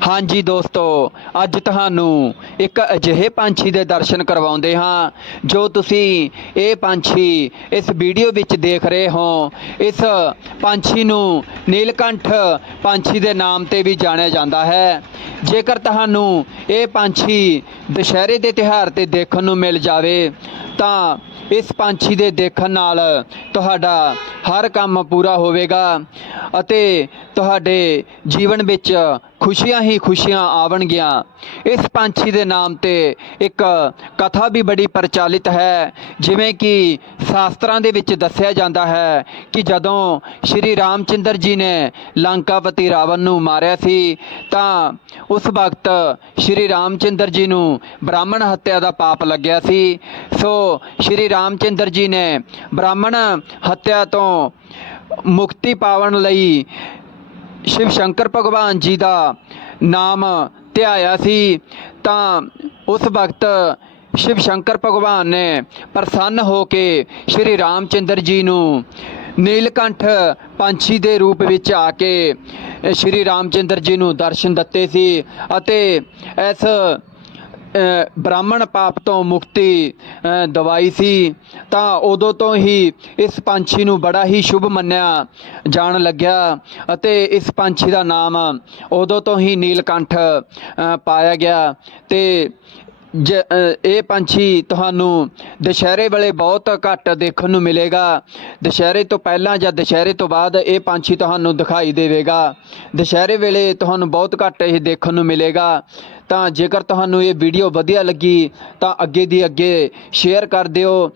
ਹਾਂਜੀ ਦੋਸਤੋ, ਅੱਜ ਤੁਹਾਨੂੰ ਇੱਕ ਅਜਿਹੇ ਪੰਛੀ ਦੇ ਦਰਸ਼ਨ ਕਰਵਾਉਂਦੇ ਹਾਂ, ਜੋ ਤੁਸੀਂ ਇਹ ਪੰਛੀ ਇਸ ਵੀਡੀਓ ਵਿੱਚ ਦੇਖ ਰਹੇ ਹੋ। ਇਸ ਪੰਛੀ ਨੂੰ ਨੀਲਕੰਠ ਪੰਛੀ ਦੇ ਨਾਮ ਤੇ ਵੀ ਜਾਣਿਆ ਜਾਂਦਾ ਹੈ। ਜੇਕਰ ਤੁਹਾਨੂੰ ਇਹ ਪੰਛੀ ਦੁਸ਼ਹਿਰੇ ਦੇ ਤਿਉਹਾਰ ਤੇ ਦੇਖਣ ਨੂੰ ਮਿਲ ਜਾਵੇ, ਤਾਂ ਇਸ ਪੰਛੀ ਦੇ ਦੇਖਣ ਨਾਲ ਤੁਹਾਡਾ ਹਰ ਕੰਮ ਪੂਰਾ ਹੋਵੇਗਾ ਅਤੇ ਤੁਹਾਡੇ ਜੀਵਨ ਵਿੱਚ ਖੁਸ਼ੀਆਂ ਹੀ ਖੁਸ਼ੀਆਂ ਆਵਣਗੀਆਂ। ਇਸ ਪੰਛੀ ਦੇ ਨਾਮ ਤੇ ਇੱਕ ਕਥਾ ਵੀ ਬੜੀ ਪ੍ਰਚਲਿਤ ਹੈ। ਜਿਵੇਂ ਕਿ ਸ਼ਾਸਤਰਾਂ ਦੇ ਵਿੱਚ ਦੱਸਿਆ ਜਾਂਦਾ ਹੈ ਕਿ ਜਦੋਂ ਸ਼੍ਰੀ ਰਾਮਚੰਦਰ ਜੀ ਨੇ ਲੰਕਾਪਤੀ ਰਾਵਣ ਨੂੰ ਮਾਰਿਆ ਸੀ, ਤਾਂ ਉਸ ਵਕਤ ਸ਼੍ਰੀ ਰਾਮਚੰਦਰ ਜੀ ਨੂੰ ਬ੍ਰਾਹਮਣ ਹੱਤਿਆ ਦਾ ਪਾਪ ਲੱਗਿਆ ਸੀ। ਸੋ ਸ਼੍ਰੀ ਰਾਮਚੰਦਰ ਜੀ ਨੇ ਬ੍ਰਾਹਮਣ ਹੱਤਿਆ ਤੋਂ ਮੁਕਤੀ ਪਾਵਣ ਲਈ ਸ਼ਿਵ ਸ਼ੰਕਰ ਭਗਵਾਨ ਜੀ ਦਾ ਨਾਮ ਧਿਆਇਆ ਸੀ ਤਾਂ ਉਸ ਵਕਤ ਸ਼ਿਵ ਸ਼ੰਕਰ ਭਗਵਾਨ ਨੇ ਪ੍ਰਸੰਨ ਹੋ ਕੇ ਸ਼੍ਰੀ ਰਾਮਚੰਦਰ ਜੀ ਨੂੰ ਨੀਲਕੰਠ ਪੰਛੀ ਦੇ ਰੂਪ ਵਿੱਚ ਆ ਕੇ ਅ, ਸ਼੍ਰੀ ਰਾਮਚੰਦਰ ਜੀ ਨੂੰ ਦਰਸ਼ਨ ਦਿੱਤੇ ਸੀ ਅਤੇ ਇਸ ਬ੍ਰਾਹਮਣ ਪਾਪ ਤੋਂ ਮੁਕਤੀ ਦਵਾਈ ਸੀ, ਤਾਂ ਉਦੋਂ ਤੋਂ ਹੀ ਇਸ ਪੰਛੀ ਨੂੰ ਬੜਾ ਹੀ ਸ਼ੁਭ ਮੰਨਿਆ ਜਾਣ ਲੱਗਿਆ ਅਤੇ ਇਸ ਪੰਛੀ ਦਾ ਨਾਮ ਉਦੋਂ ਤੋਂ ਹੀ ਨੀਲਕੰਠ ਪਾਇਆ ਗਿਆ ਤੇ ਇਹ ਪੰਛੀ ਤੁਹਾਨੂੰ ਦੁਸ਼ਹਿਰੇ ਵੇਲੇ ਬਹੁਤ ਘੱਟ ਦੇਖਣ ਨੂੰ ਮਿਲੇਗਾ। ਦੁਸ਼ਹਿਰੇ ਤੋਂ ਪਹਿਲਾਂ ਜਾਂ ਦੁਸ਼ਹਿਰੇ ਤੋਂ ਬਾਅਦ ਇਹ ਪੰਛੀ ਤੁਹਾਨੂੰ ਦਿਖਾਈ ਦੇਵੇਗਾ। ਦੁਸ਼ਹਿਰੇ ਵੇਲੇ ਤੁਹਾਨੂੰ ਬਹੁਤ ਘੱਟ ਇਹ ਦੇਖਣ ਨੂੰ ਮਿਲੇਗਾ। ਤਾਂ ਜੇਕਰ ਤੁਹਾਨੂੰ ਇਹ ਵੀਡੀਓ ਵਧੀਆ ਲੱਗੀ, ਤਾਂ ਅੱਗੇ ਦੀ ਅੱਗੇ ਸ਼ੇਅਰ ਕਰ ਦਿਓ।